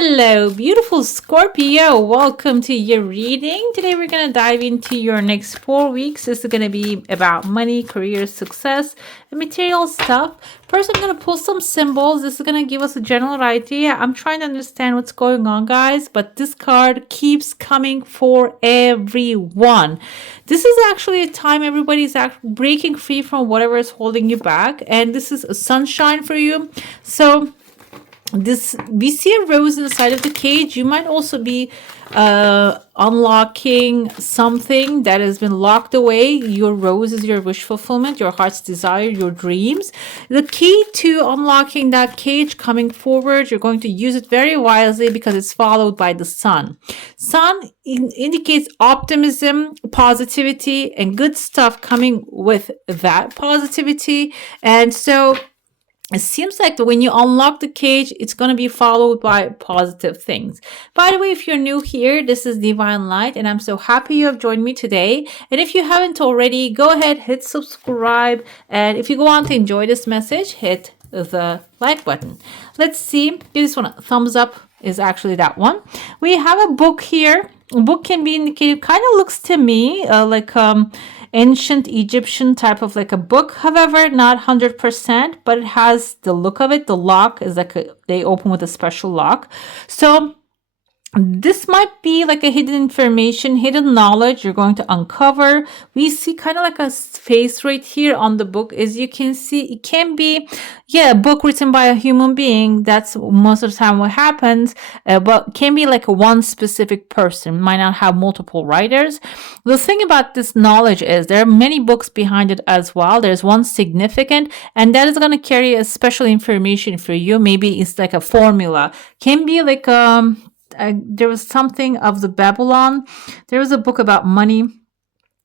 Hello, beautiful Scorpio. Welcome to your reading. Today we're going to dive into your next 4 weeks. This is going to be about money, career, success, and material stuff. First, I'm going to pull some symbols. This is going to give us a general idea. I'm trying to understand what's going on, guys, but this card keeps coming for everyone. This is actually a time everybody's breaking free from whatever is holding you back, and this is a sunshine for you. So we see a rose inside of the cage. You might also be unlocking something that has been locked away. Your rose is your wish fulfillment, your heart's desire, your dreams. The key to unlocking that cage coming forward, you're going to use it very wisely because it's followed by the sun. Sun indicates optimism, positivity, and good stuff coming with that positivity. And so it seems like when you unlock the cage, it's going to be followed by positive things. By the way, if you're new here, this is Divine Light, and I'm so happy you have joined me today. And if you haven't already, go ahead, hit subscribe. And if you go on to enjoy this message, hit the like button. Let's see. Give this one a thumbs up is actually that one. We have a book here. A book can be indicated, kind of looks to me like ancient Egyptian type of like a book, however not 100%, but it has the look of it. The lock is like they open with a special lock. So this might be like a hidden information, hidden knowledge you're going to uncover. We see kind of like a face right here on the book. As you can see, it can be, a book written by a human being. That's most of the time what happens, but can be like one specific person. Might not have multiple writers. The thing about this knowledge is there are many books behind it as well. There's one significant, and that is going to carry a special information for you. Maybe it's like a formula. Can be like there was something of the Babylon. There was a book about money.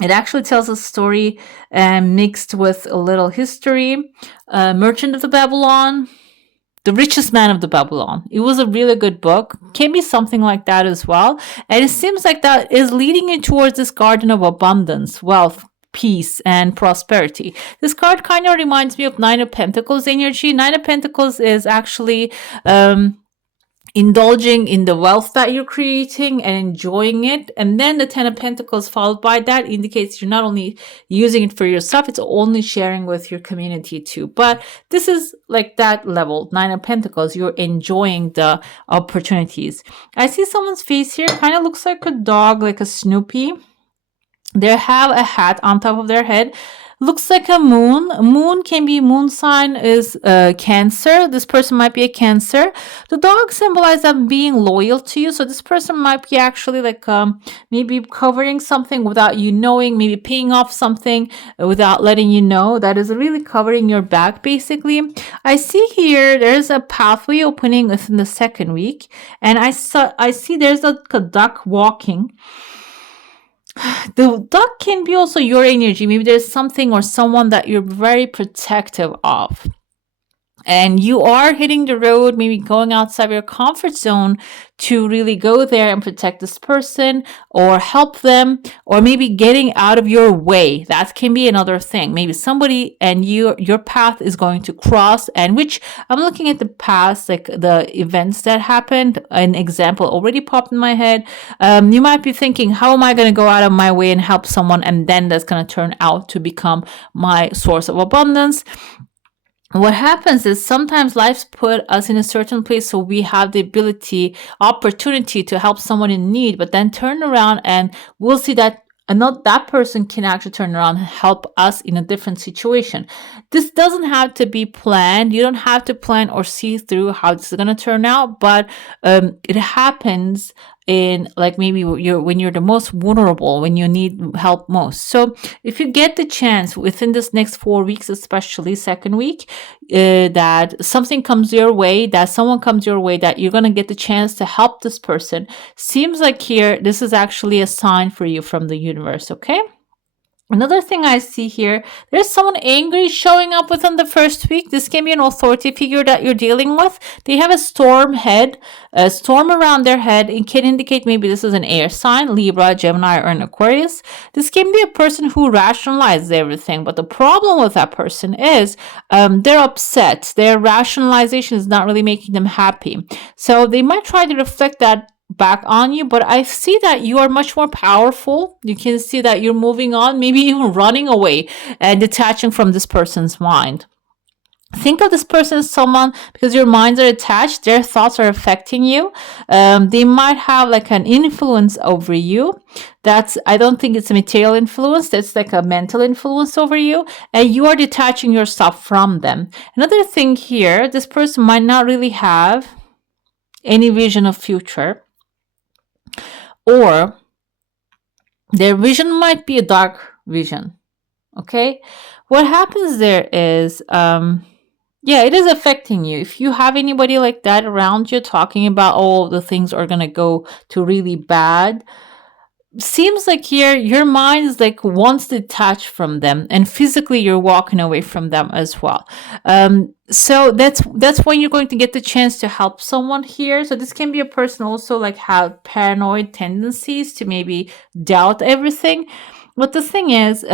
It actually tells a story mixed with a little history. Merchant of the Babylon, The Richest Man of the Babylon. It was a really good book. Can be something like that as well. And it seems like that is leading you towards this garden of abundance, wealth, peace, and prosperity. This card kind of reminds me of Nine of Pentacles energy. Nine of Pentacles is actually indulging in the wealth that you're creating and enjoying it. And then the Ten of Pentacles followed by that indicates you're not only using it for yourself, it's only sharing with your community too. But this is like that level, Nine of Pentacles, you're enjoying the opportunities. I see someone's face here, kind of looks like a dog, like a Snoopy. They have a hat on top of their head. Looks like a moon. Moon can be, moon sign is Cancer. This person might be a Cancer. The dog symbolizes them being loyal to you. So this person might be actually like maybe covering something without you knowing, maybe paying off something without letting you know. That is really covering your back, basically. I see here there's a pathway opening within the second week. And I see there's a duck walking. The duck can be also your energy. Maybe there's something or someone that you're very protective of. And you are hitting the road, maybe going outside your comfort zone to really go there and protect this person or help them, or maybe getting out of your way. That can be another thing. Maybe somebody and your path is going to cross, and which I'm looking at the past, like the events that happened. An example already popped in my head. You might be thinking, how am I going to go out of my way and help someone? And then that's going to turn out to become my source of abundance. What happens is sometimes life's put us in a certain place so we have the opportunity to help someone in need, but then turn around and we'll see that that person can actually turn around and help us in a different situation. This doesn't have to be planned. You don't have to plan or see through how this is going to turn out, but it happens in like maybe when you're the most vulnerable, when you need help most. So if you get the chance within this next 4 weeks, especially second week, that something comes your way, that someone comes your way, that you're going to get the chance to help this person, seems like here this is actually a sign for you from the universe. Okay, Another thing I see here, there's someone angry showing up within the first week. This can be an authority figure that you're dealing with. They have a storm head, a storm around their head. It can indicate maybe this is an air sign, Libra, Gemini, or an Aquarius. This can be a person who rationalizes everything. But the problem with that person is they're upset. Their rationalization is not really making them happy. So they might try to reflect that back on you, but I see that you are much more powerful. You can see that you're moving on, maybe even running away and detaching from this person's mind. Think of this person as someone, because your minds are attached, their thoughts are affecting you. They might have like an influence over you. I don't think it's a material influence, that's like a mental influence over you, and you are detaching yourself from them. Another thing here, this person might not really have any vision of future, or their vision might be a dark vision. Okay, what happens there is it is affecting you. If you have anybody like that around you talking about, oh, the things are gonna go to really bad, seems like here your mind is like wants to detach from them, and physically you're walking away from them as well. So that's when you're going to get the chance to help someone here. So this can be a person also like have paranoid tendencies to maybe doubt everything. But the thing is,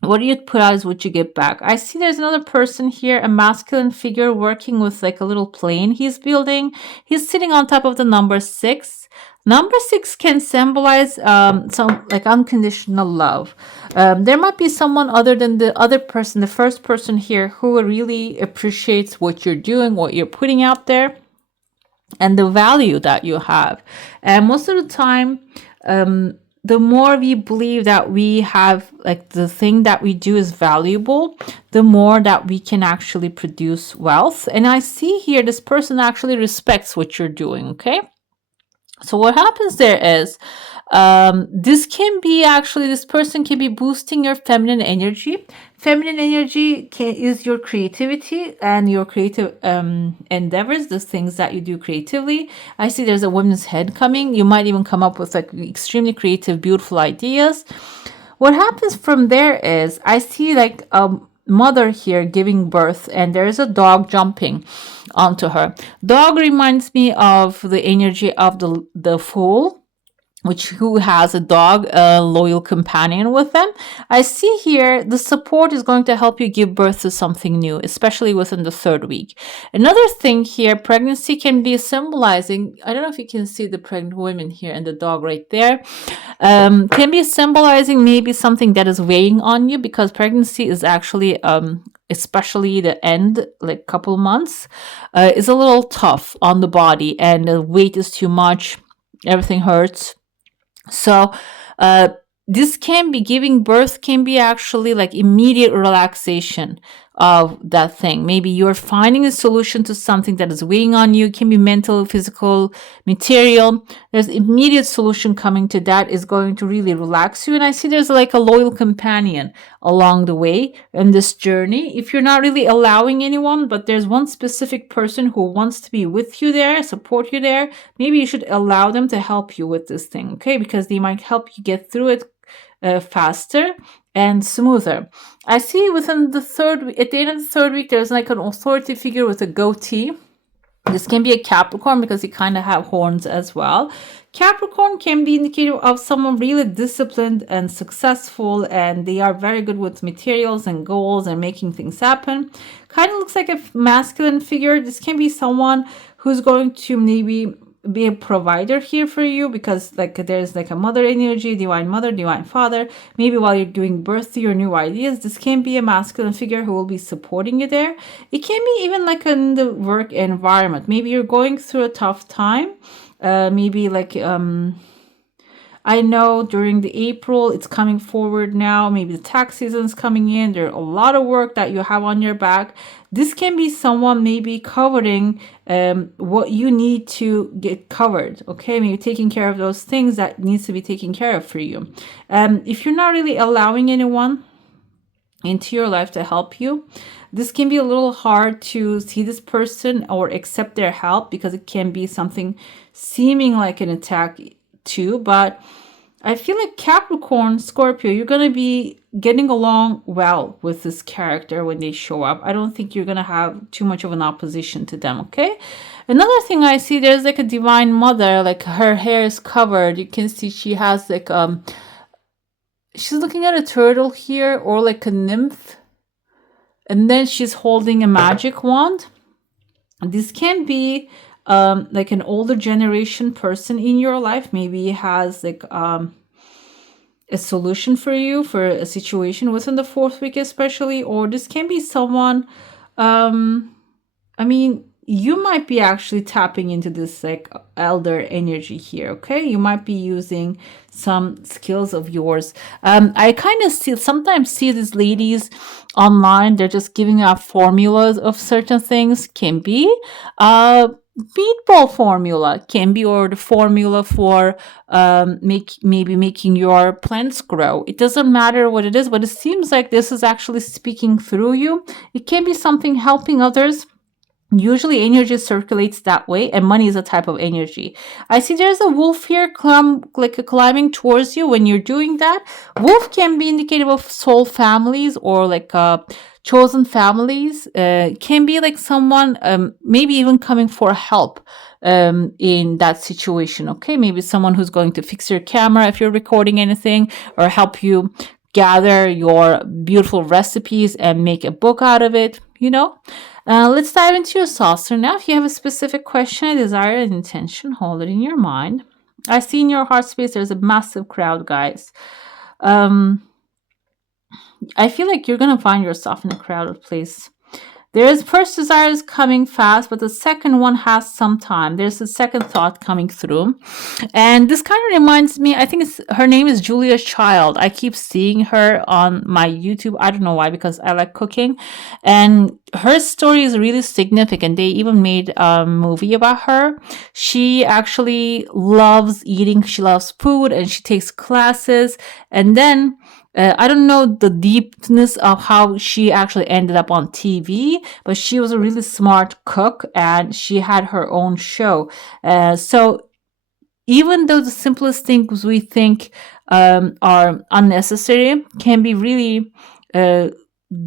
what you put out is what you get back. I see there's another person here, a masculine figure working with like a little plane he's building. He's sitting on top of the number 6. Number 6 can symbolize some like unconditional love. There might be someone other than the other person, the first person here, who really appreciates what you're doing, what you're putting out there, and the value that you have. And most of the time, the more we believe that we have, like the thing that we do is valuable, the more that we can actually produce wealth. And I see here this person actually respects what you're doing, okay? So what happens there is, this person can be boosting your feminine energy. Feminine energy is your creativity and your creative endeavors, the things that you do creatively. I see there's a woman's head coming. You might even come up with like extremely creative, beautiful ideas. What happens from there is, I see like a mother here giving birth, and there's a dog jumping onto her. Dog reminds me of the energy of the fool, who has a dog, a loyal companion with them. I see here the support is going to help you give birth to something new, especially within the 3rd week. Another thing here, pregnancy can be symbolizing, I don't know if you can see the pregnant women here and the dog right there, can be symbolizing maybe something that is weighing on you, because pregnancy is actually especially the end, like couple months, is a little tough on the body, and the weight is too much, everything hurts. So this can be, giving birth can be actually like immediate relaxation of that thing. Maybe you're finding a solution to something that is weighing on you. It can be mental, physical, material. There's immediate solution coming to that is going to really relax you. And I see there's like a loyal companion along the way in this journey. If you're not really allowing anyone, but there's one specific person who wants to be with you there, support you there, maybe you should allow them to help you with this thing, okay? Because they might help you get through it faster and smoother. I see within the 3rd week, at the end of the 3rd week, there's like an authority figure with a goatee. This can be a Capricorn because they kind of have horns as well. Capricorn can be indicative of someone really disciplined and successful, and they are very good with materials and goals and making things happen. Kind of looks like a masculine figure. This can be someone who's going to maybe be a provider here for you, because like there's like a mother energy, divine mother, divine father. Maybe while you're giving birth to your new ideas, this can be a masculine figure who will be supporting you there. It can be even like in the work environment. Maybe you're going through a tough time. Maybe like I know during the April, it's coming forward now. Maybe the tax season is coming in. There's a lot of work that you have on your back. This can be someone maybe covering what you need to get covered. Okay, maybe taking care of those things that needs to be taken care of for you. If you're not really allowing anyone into your life to help you, this can be a little hard to see this person or accept their help, because it can be something seeming like an attack too. But I feel like Capricorn, Scorpio, you're going to be getting along well with this character when they show up. I don't think you're going to have too much of an opposition to them, okay? Another thing I see, there's like a divine mother, like her hair is covered. You can see she has like, she's looking at a turtle here or like a nymph. And then she's holding a magic wand. This can be like an older generation person in your life. Maybe has like a solution for you for a situation within the 4th week especially, or this can be someone, I mean, you might be actually tapping into this like elder energy here, okay? You might be using some skills of yours. I kind of sometimes see these ladies online, they're just giving out formulas of certain things. Can be meatball formula, can be, or the formula for maybe making your plants grow. It doesn't matter what it is, but it seems like this is actually speaking through you. It can be something helping others. Usually energy circulates that way, and money is a type of energy. I see there's a wolf here climbing towards you when you're doing that. Wolf can be indicative of soul families or like chosen families. Can be like someone maybe even coming for help in that situation, okay? Maybe someone who's going to fix your camera if you're recording anything, or help you gather your beautiful recipes and make a book out of it, you know? Let's dive into your saucer now. If you have a specific question, a desire, an intention, hold it in your mind. I see in your heart space there's a massive crowd, guys. I feel like you're going to find yourself in a crowded place. There is first desires coming fast, but the second one has some time. There's a second thought coming through. And this kind of reminds me, I think her name is Julia Child. I keep seeing her on my YouTube. I don't know why, because I like cooking. And her story is really significant. They even made a movie about her. She actually loves eating. She loves food, and she takes classes. And then I don't know the deepness of how she actually ended up on TV, but she was a really smart cook and she had her own show. So even though the simplest things we think are unnecessary can be really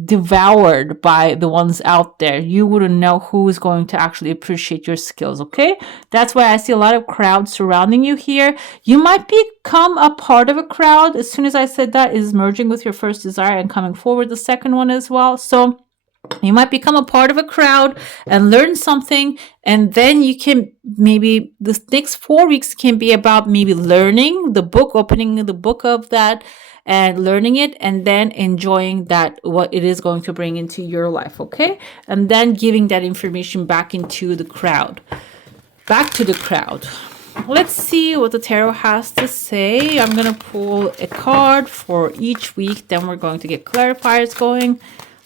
devoured by the ones out there, you wouldn't know who is going to actually appreciate your skills, okay? That's why I see a lot of crowd surrounding you here. You might become a part of a crowd. As soon as I said that, is merging with your first desire and coming forward the second one as well. So you might become a part of a crowd and learn something, and then you can maybe the next 4 weeks can be about maybe learning the book, opening the book of that and learning it, and then enjoying that, what it is going to bring into your life, okay? And then giving that information back into the crowd, back to the crowd. Let's see what the tarot has to say. I'm going to pull a card for each week, then we're going to get clarifiers going.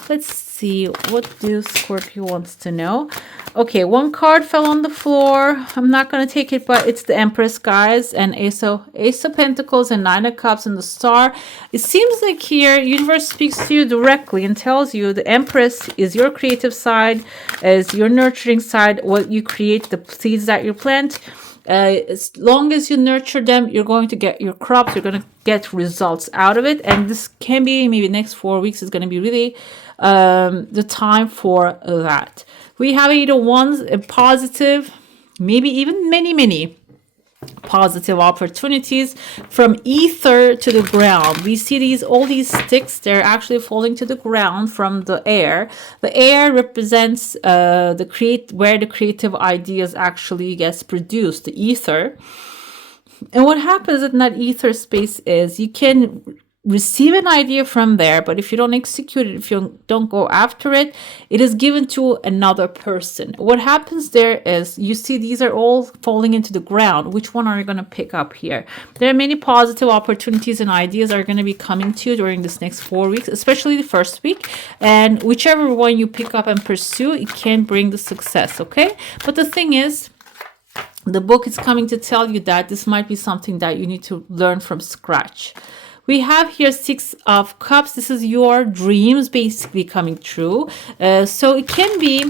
Let's see, what do Scorpio wants to know? Okay, one card fell on the floor. I'm not going to take it, but it's the Empress, guys, and Ace of Pentacles and Nine of Cups and the Star. It seems like here, universe speaks to you directly and tells you the Empress is your creative side, is your nurturing side, what you create, the seeds that you plant. As long as you nurture them, you're going to get your crops, you're going to get results out of it. And this can be maybe next 4 weeks is going to be really the time for that. We have 8 of Wands, a positive, maybe even many positive opportunities from ether to the ground. We see all these sticks, they're actually falling to the ground from the air. The air represents where the creative ideas actually gets produced, the ether. And what happens in that ether space is you can receive an idea from there, but if you don't execute it, if you don't go after it, it is given to another person. What happens there is, you see these are all falling into the ground. Which one are you going to pick up here? There are many positive opportunities and ideas are going to be coming to you during this next 4 weeks, especially the first week, and whichever one you pick up and pursue, it can bring the success, okay? But the thing is, the book is coming to tell you that this might be something that you need to learn from scratch. We have here 6 of Cups. This is your dreams basically coming true. So it can be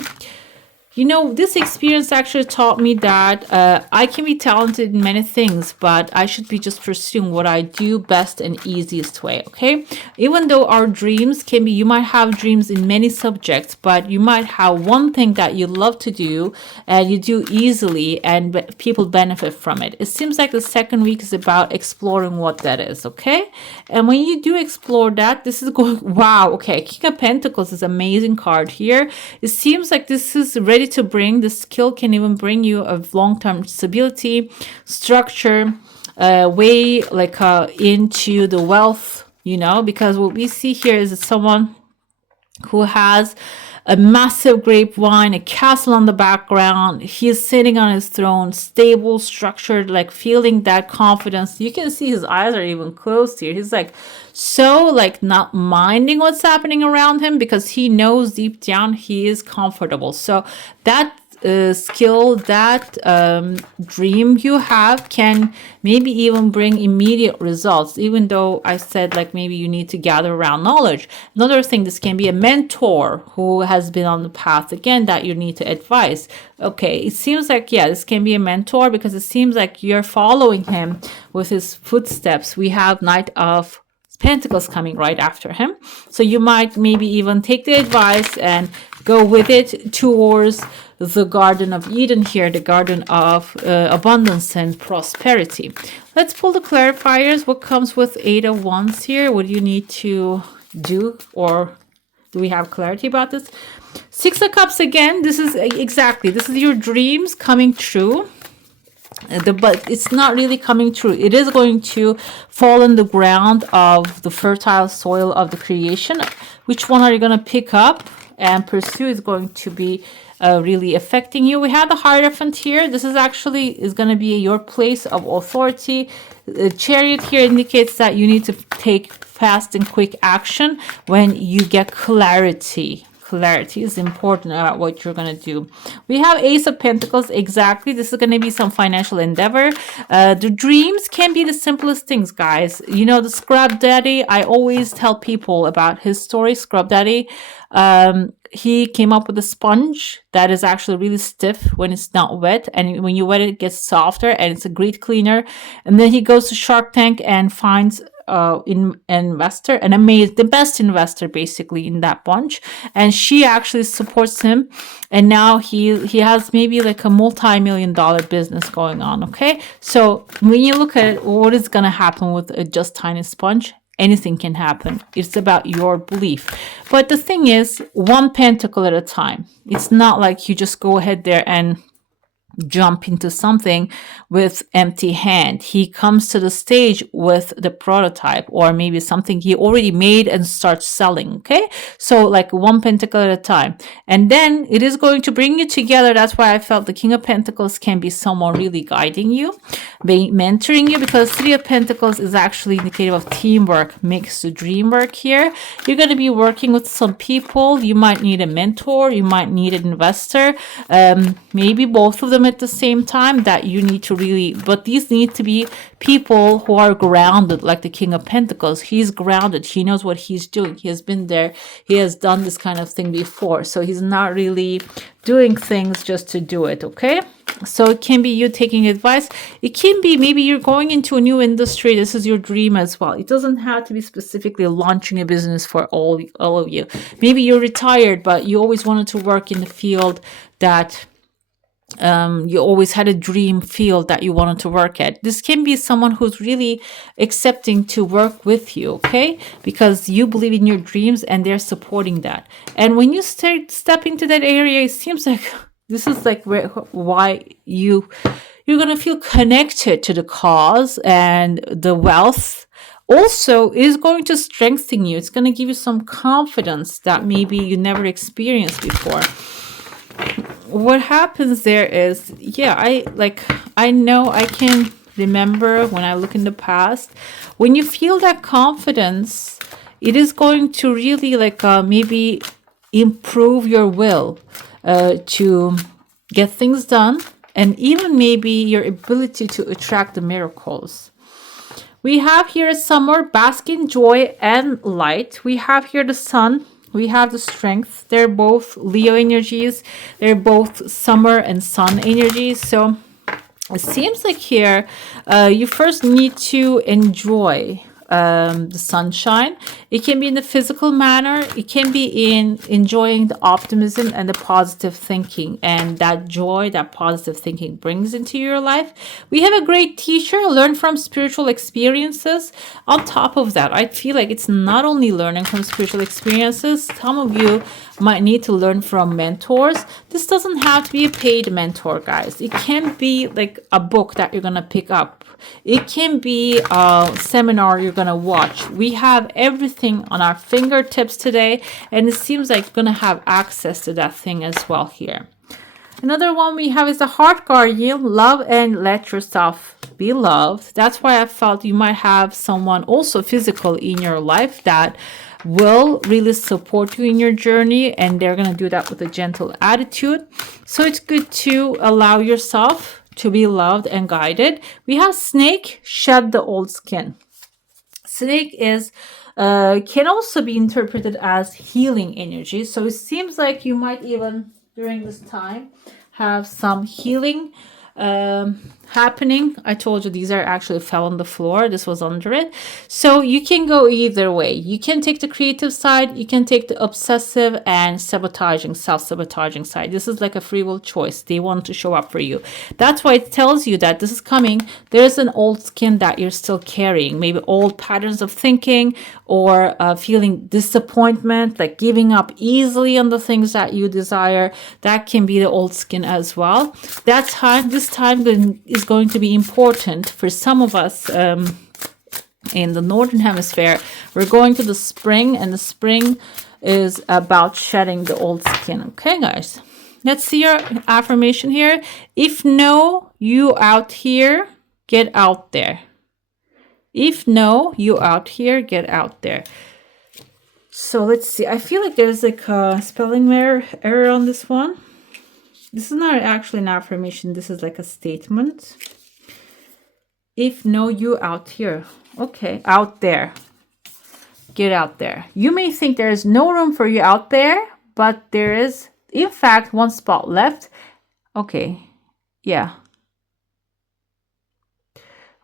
This experience actually taught me that I can be talented in many things, but I should be just pursuing what I do best and easiest way, okay? Even though our dreams can be, you might have dreams in many subjects, but you might have one thing that you love to do and you do easily and people benefit from it. It seems like the second week is about exploring what that is, okay? And when you do explore that, this is going, wow, okay, King of Pentacles is an amazing card here. It seems like this is ready to bring, the skill can even bring you a long-term stability, structure, way like into the wealth, because what we see here is someone who has a massive grapevine, a castle on the background. He is sitting on his throne, stable, structured, like feeling that confidence. You can see his eyes are even closed here. He's like so like not minding what's happening around him because he knows deep down he is comfortable. So that skill, that dream you have can maybe even bring immediate results, even though I said like maybe you need to gather around knowledge. Another thing, this can be a mentor who has been on the path again that you need to advise. Okay, it seems like, yeah, this can be a mentor because it seems like you're following him with his footsteps. We have Knight of Pentacles coming right after him. So you might maybe even take the advice and go with it towards the Garden of Eden here, the Garden of Abundance and Prosperity. Let's pull the clarifiers. What comes with Eight of Wands here? What do you need to do, or do we have clarity about this? Six of Cups again. This is exactly, this is your dreams coming true. But it's not really coming true. It is going to fall in the ground of the fertile soil of the creation. Which one are you going to pick up and pursue is going to be really affecting you. We have the Hierophant here. This is going to be your place of authority. The Chariot here indicates that you need to take fast and quick action when you get clarity. Clarity is important about what you're going to do. We have Ace of Pentacles. Exactly. This is going to be some financial endeavor. The dreams can be the simplest things, guys. The Scrub Daddy, I always tell people about his story. Scrub Daddy, he came up with a sponge that is actually really stiff when it's not wet, and when you wet it, it gets softer, and it's a great cleaner. And then he goes to Shark Tank and finds investor, and the best investor basically in that bunch, and she actually supports him, and now he has maybe like a multi-million-dollar business going on. Okay, so when you look at it, what is going to happen with a just tiny sponge? Anything can happen. It's about your belief. But the thing is, one pentacle at a time. It's not like you just go ahead there and jump into something with empty hand. He comes to the stage with the prototype, or maybe something he already made and starts selling. Okay, so like one pentacle at a time, and then it is going to bring you together. That's why I felt the King of Pentacles can be someone really guiding you, mentoring you, because Three of Pentacles is actually indicative of teamwork mixed to dream work here. You're going to be working with some people. You might need a mentor, you might need an investor, maybe both of them at the same time that you need to really, but these need to be people who are grounded, like the King of Pentacles. He's grounded. He knows what he's doing. He has been there. He has done this kind of thing before. So he's not really doing things just to do it. Okay. So it can be you taking advice. It can be maybe you're going into a new industry. This is your dream as well. It doesn't have to be specifically launching a business for all of you. Maybe you're retired, but you always wanted to work in the field that you always had a dream field that you wanted to work at. This can be someone who's really accepting to work with you, okay? Because you believe in your dreams and they're supporting that. And when you step into that area, it seems like this is like why you're going to feel connected to the cause, and the wealth also is going to strengthen you. It's going to give you some confidence that maybe you never experienced before. What happens there is, yeah, I know I can remember when I look in the past, when you feel that confidence, it is going to really maybe improve your will to get things done, and even maybe your ability to attract the miracles. We have here summer, bask in joy and light. We have here the sun, we have the strength. They're both Leo energies. They're both summer and sun energies. So it seems like here you first need to enjoy the sunshine. It can be in the physical manner. It can be in enjoying the optimism and the positive thinking, and that joy that positive thinking brings into your life. We have a great teacher. Learn from spiritual experiences. On top of that, I feel like it's not only learning from spiritual experiences. Some of you might need to learn from mentors. This doesn't have to be a paid mentor, guys. It can be like a book that you're gonna pick up. It can be a seminar you're gonna watch. We have everything on our fingertips today, and it seems like you're gonna have access to that thing as well here. Another one we have is the heart guardian. Love and let yourself be loved. That's why I felt you might have someone also physical in your life that will really support you in your journey, and they're going to do that with a gentle attitude. So it's good to allow yourself to be loved and guided. We have snake, shed the old skin. Snake is can also be interpreted as healing energy. So it seems like you might even during this time have some healing happening. I told you these are actually fell on the floor. This was under it. So you can go either way. You can take the creative side. You can take the obsessive and sabotaging, self-sabotaging side. This is like a free will choice. They want to show up for you. That's why it tells you that this is coming. There's an old skin that you're still carrying. Maybe old patterns of thinking or feeling disappointment, like giving up easily on the things that you desire. That can be the old skin as well. That's how this time is going to be important for some of us in the northern hemisphere. We're going to the spring, and the spring is about shedding the old skin. Okay, guys, let's see your affirmation here. If no, you out here, get out there. If no, you out here, get out there. So let's see. I feel like there's like a spelling error on this one. This is not actually an affirmation. This is like a statement. If no, you out here. Okay, out there. Get out there. You may think there is no room for you out there, but there is, in fact, one spot left. Okay, yeah.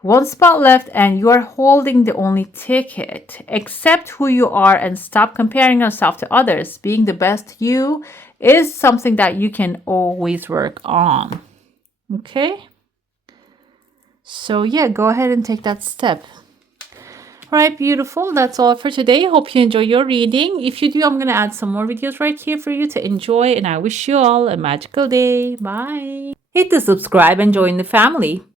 One spot left, and you are holding the only ticket. Accept who you are and stop comparing yourself to others. Being the best you is something that you can always work on. Okay? So yeah, go ahead and take that step. All right, beautiful. That's all for today. Hope you enjoy your reading. If you do, I'm going to add some more videos right here for you to enjoy, and I wish you all a magical day. Bye. Hit the subscribe and join the family.